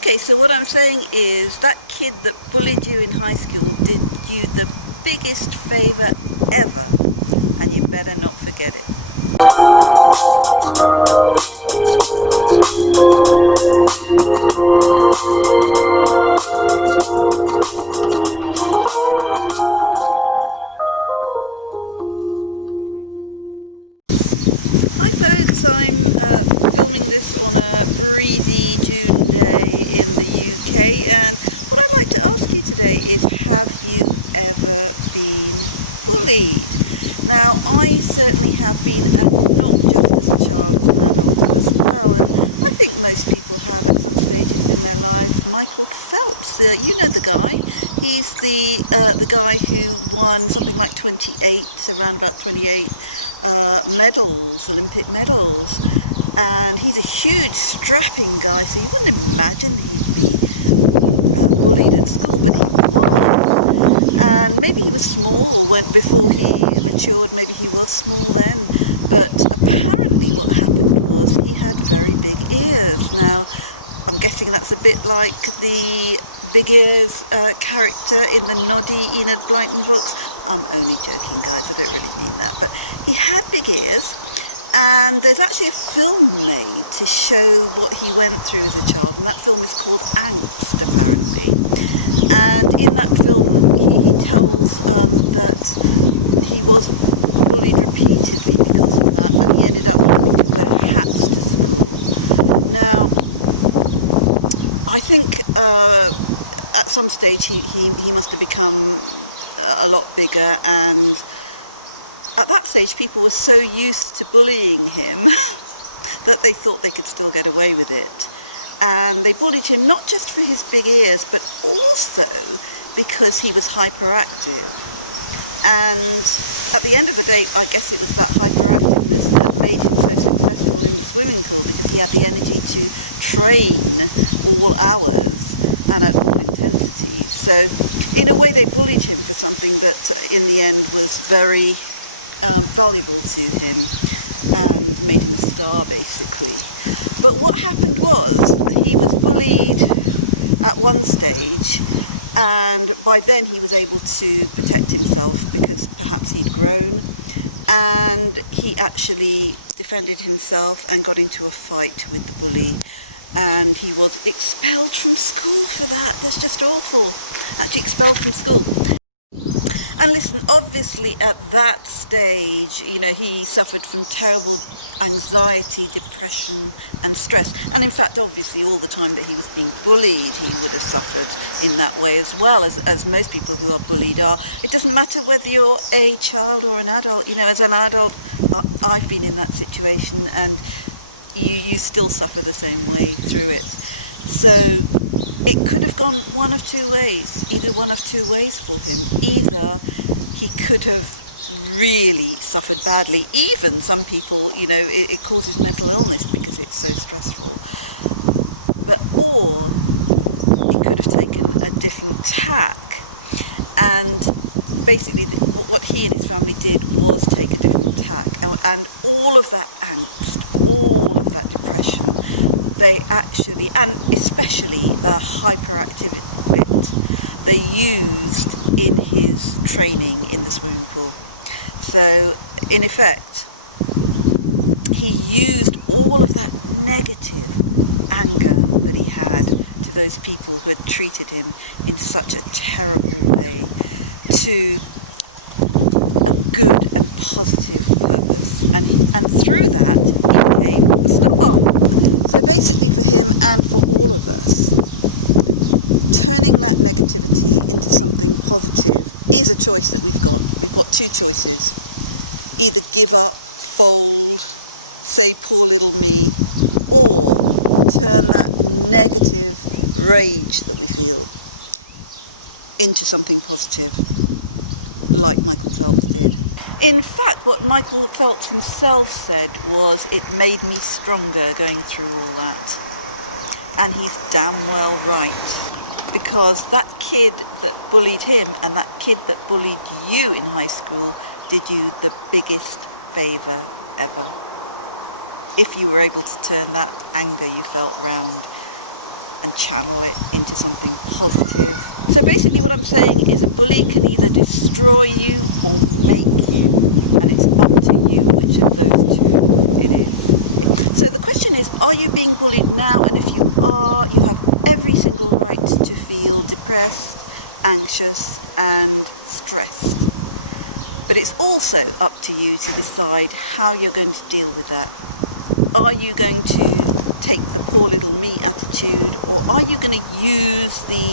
Okay, so what I'm saying is that kid that bullied you in high school did you the biggest favour ever, and you better not forget it. Hi folks, I'm filming this on a breezy June day in the UK, and what I'd like to ask you today is, have you ever been bullied? Now, I certainly have been, and not just as a child, as an adult as well, and I think most people have at some stages in their lives. Michael Phelps, you know the guy. He's the guy who won something like 28, around about 28 medals, Olympic medals, and he's a huge strapping guy, so you wouldn't imagine that he'd be bullied at school, but he was. And maybe he was small when before he matured, maybe he was small then, but apparently what happened was he had very big ears. Now, I'm guessing that's a bit like the big ears character in the Noddy Enid Blyton books. I'm only joking, guys, I don't really mean that, but he had big ears, and there's actually a film made to show what he went through as a child, and that film is called Angst, apparently. And in that film he tells that he was bullied repeatedly because of that, and he ended up having to wear hats to school. Now, I think at some stage he must have become a lot bigger, and at that stage people were so used to bullying him that they thought they could still get away with it, and they bullied him not just for his big ears but also because he was hyperactive. And at the end of the day, I guess it was that hyperactiveness that made him so successful in the swimming pool, because he had the energy to train all hours and at all intensities. So in a way they bullied him for something that in the end was very valuable to him and made him a star, basically. But what happened was he was bullied at one stage, and by then he was able to protect himself because perhaps he'd grown, and he actually defended himself and got into a fight with the bully, and he was expelled from school for that. That's just awful. Actually expelled from school. And listen, obviously at that stage, you know, he suffered from terrible anxiety, depression and stress. And in fact, obviously all the time that he was being bullied, he would have suffered in that way as well, as most people who are bullied are. It doesn't matter whether you're a child or an adult. You know, as an adult, I've been in that situation, and you still suffer the same way through it. So it could have gone one of two ways, either one of two ways for him. Either he could have really suffered badly, even some people, you know, it causes mental illness because it's so stressful. But or he could have taken a different tack, and basically what he and his family did was take a different tack, and all of that angst, all of that depression, they actually, and especially the hyperactive bit, they used in his training in the swimming pool. So in effect, he used all of that negative anger that he had to those people who had treated him in such a terrible way to a good and positive purpose, and through that he became a star. So basically for him and for all of us, turning that negativity into something positive is a choice that we've got. We've got two choices: either give up, fold, say poor little me, or turn that negative rage that we feel into something positive, like Michael Phelps did. In fact, what Michael Phelps himself said was, it made me stronger going through all that. And he's damn well right, because that kid that bullied him and that kid that bullied you in high school did you the biggest favour ever. If you were able to turn that anger you felt round and and channel it into something positive. So basically what I'm saying is a bully can either destroy you or make you, and it's up to you which of those two it is. So the question is, are you being bullied now? And if you are, you have every single right to feel depressed, anxious and stressed. But it's also up to you to decide how you're going to deal with that. Are you going to take the poor little me attitude, or are you going to use the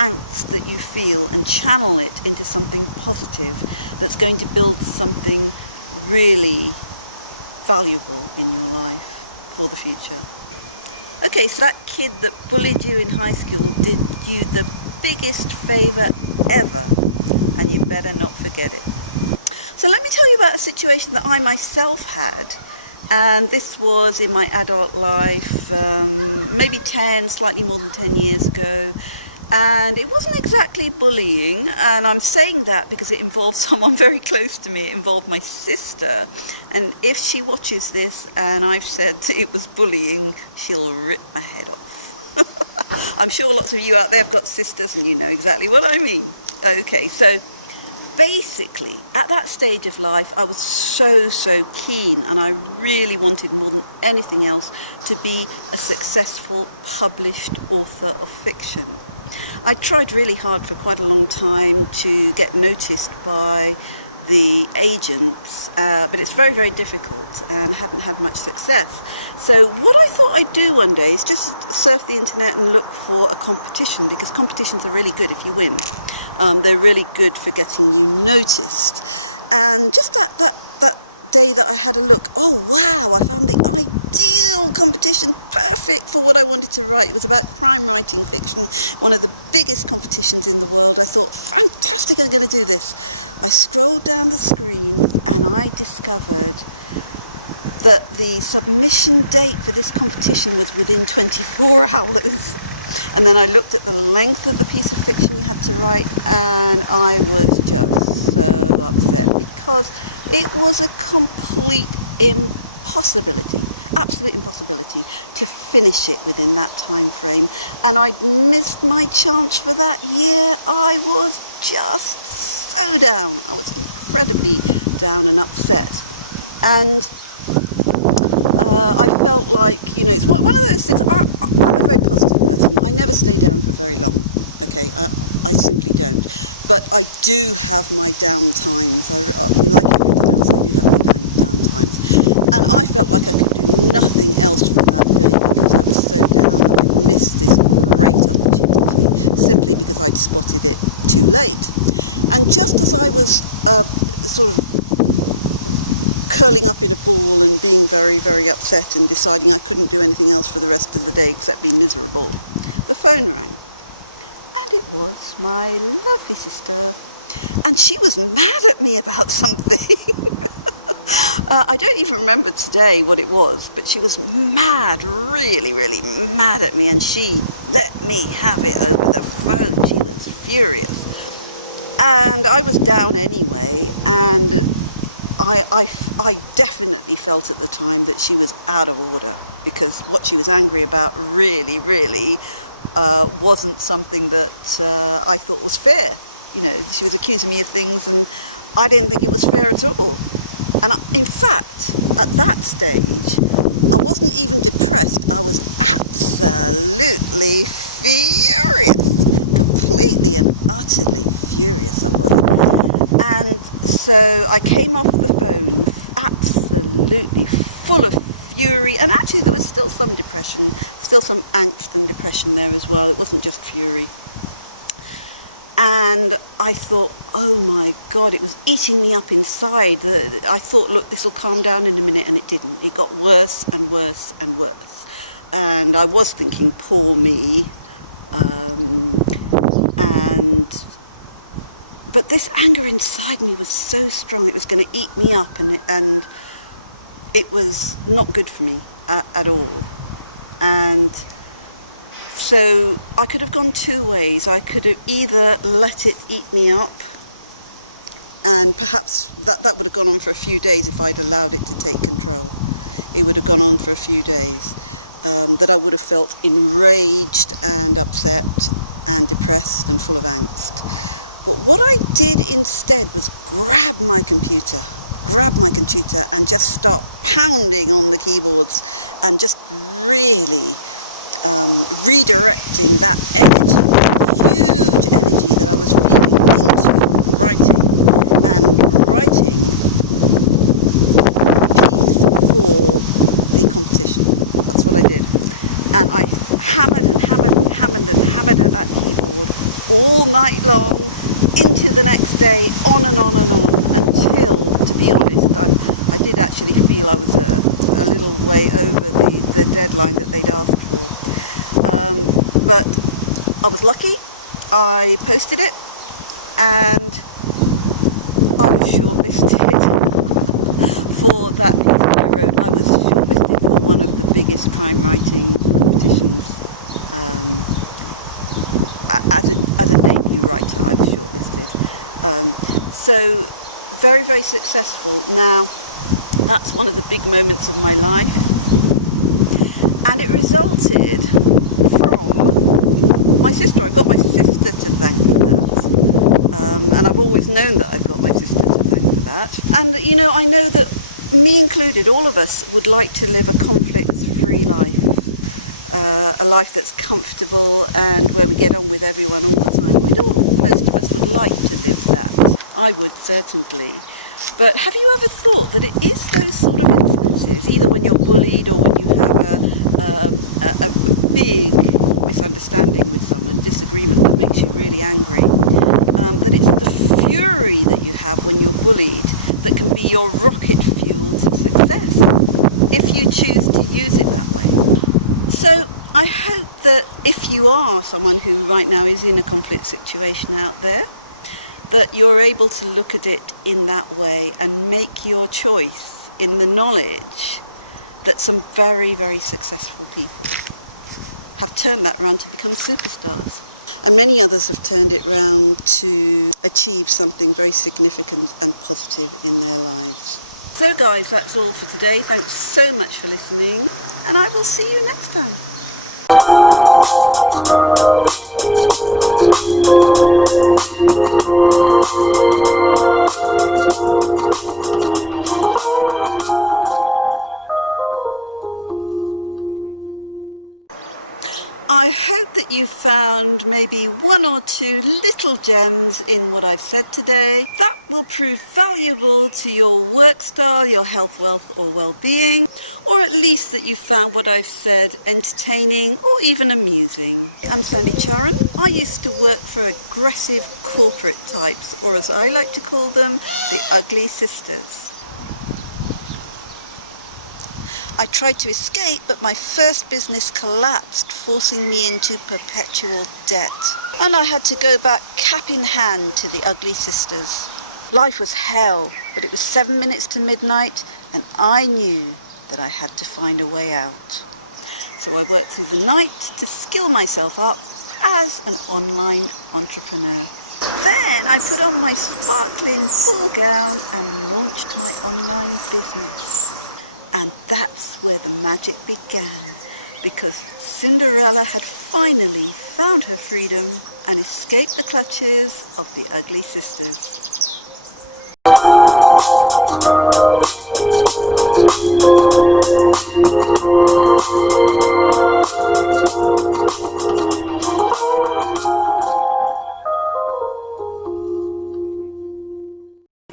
angst that you feel and channel it into something positive that's going to build something really valuable in your life for the future? Okay, so that kid that bullied you in high school did you the biggest favour ever, and you better not forget it. So let me tell you about a situation that I myself had, and this was in my adult life, maybe 10, slightly more than 10 years ago, and it wasn't exactly bullying, and I'm saying that because it involved someone very close to me. It involved my sister, and if she watches this and I've said it was bullying, she'll rip my head off. I'm sure lots of you out there have got sisters and you know exactly what I mean. Okay, so basically, at that stage of life, I was so keen, and I really wanted more than anything else to be a successful published author of fiction. I tried really hard for quite a long time to get noticed by the agents, but it's very difficult and haven't had much success. So what I thought I'd do one day is just surf the internet and look for a competition, because competitions are really good if you win. They're really good for getting you noticed. And just that day that I had a look, oh wow, I found the ideal competition, perfect for what I wanted to write. It was about crime writing fiction, one of the biggest competitions in the world. I thought, fantastic, I'm going to do this. I strolled down the screen and I discovered that the submission date for this competition was within 24 hours. And then I looked at the length of the piece of fiction you had to write, and I was just so upset, because it was a complete impossibility, absolute impossibility, to finish it within that time frame. And I'd missed my chance for that year. I was just so down. I was incredibly down and upset. And I felt like, it's one of those things. I'm a very positive person. I never stay down for very long. Okay, I simply don't. But I do have my down times. And I felt like I could do nothing else for that day, because I'd missed this great opportunity simply because I'd spotted it too late. And just as I was sort of curling up in a ball and being very upset and deciding I couldn't do anything else for the rest of the day except be miserable, the phone rang. And it was my lovely sister. And she was mad at me about something. I don't even remember today what it was, but she was mad, really mad at me, and she let me have it over the phone. She was furious. And I was down anyway, and I definitely felt at the time that she was out of order, because what she was angry about really wasn't something that I thought was fair. She was accusing me of things, and I didn't think it was fair at all. And in fact, at that stage, I wasn't even depressed. I was absolutely furious, completely and utterly furious. And so I came off the phone absolutely full of fury, and actually there was still some depression, still some angst and depression there as well. It wasn't just fury. And I thought, oh my God, it was eating me up inside. I thought, look, this will calm down in a minute, and it didn't. It got worse and worse and worse. And I was thinking, poor me. But this anger inside me was so strong, it was going to eat me up, and it was not good for me at all. And so I could have gone two ways. I could have either let it eat me up, and perhaps that would have gone on for a few days if I'd allowed it to take control. It would have gone on for a few days. that I would have felt enraged and upset and depressed and full of angst. But what I did instead was grab my computer and just start pounding on the keyboards and just really redirecting that energy, huge energy that I was feeling into writing, and writing for the competition. That's what I did. And I hammered at that keyboard all night long, into the next day, on and on and on, until, to be honest, I did actually feel I was a little way over the deadline that they'd asked for. But I was lucky. I posted it, and I was shortlisted for that piece that I wrote. I was shortlisted for one of the biggest crime writing competitions. As a debut writer, I was shortlisted. So very, very successful. Now, that's one of the big moments of my life, and it resulted from my sister. I got my sister to thank for that, and I've always known that I've got my sister to thank for that. And you know, I know that me included, all of us would like to live a conflict-free life, a life that's comfortable and where we get on with everyone all the time. We don't, most of us would like to live that. I would certainly. But have you ever thought that it is those sort of instances, either when you're bullied or when you have a big misunderstanding with someone, a disagreement that makes you really angry, that it's the fury that you have when you're bullied that can be your rocket fuel to success, if you choose to use it that way. So I hope that if you are someone who right now is in a conflict situation out there, that you're able to look at it in that way and make your choice in the knowledge that some very, very successful people have turned that around to become superstars. And many others have turned it around to achieve something very significant and positive in their lives. So guys, that's all for today. Thanks so much for listening, and I will see you next time. I hope that you found maybe one or two little gems in what I've said today that will prove valuable to your work style, your health, wealth or well-being, or at least that you found what I've said entertaining or even amusing. I'm Sandi Charan. I used to work for aggressive corporate types, or as I like to call them, the ugly sisters. I tried to escape, but my first business collapsed, forcing me into perpetual debt. And I had to go back cap in hand to the ugly sisters. Life was hell, but it was 7 minutes to midnight, and I knew that I had to find a way out. So I worked through the night to skill myself up as an online entrepreneur. Then I put on my sparkling full gown and launched my online business. And that's where the magic began, because Cinderella had finally found her freedom and escaped the clutches of the ugly sisters.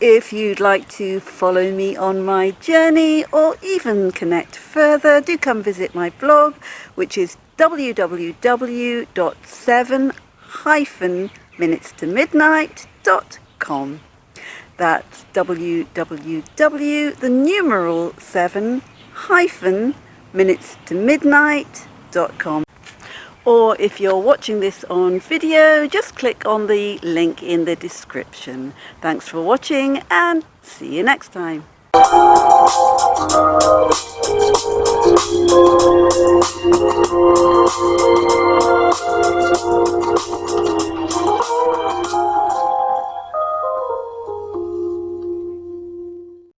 If you'd like to follow me on my journey or even connect further, do come visit my blog, which is www.7-minutes-to-midnight.com. That's www.7-minutes-to-midnight.com. Or if you're watching this on video, just click on the link in the description. Thanks for watching and see you next time.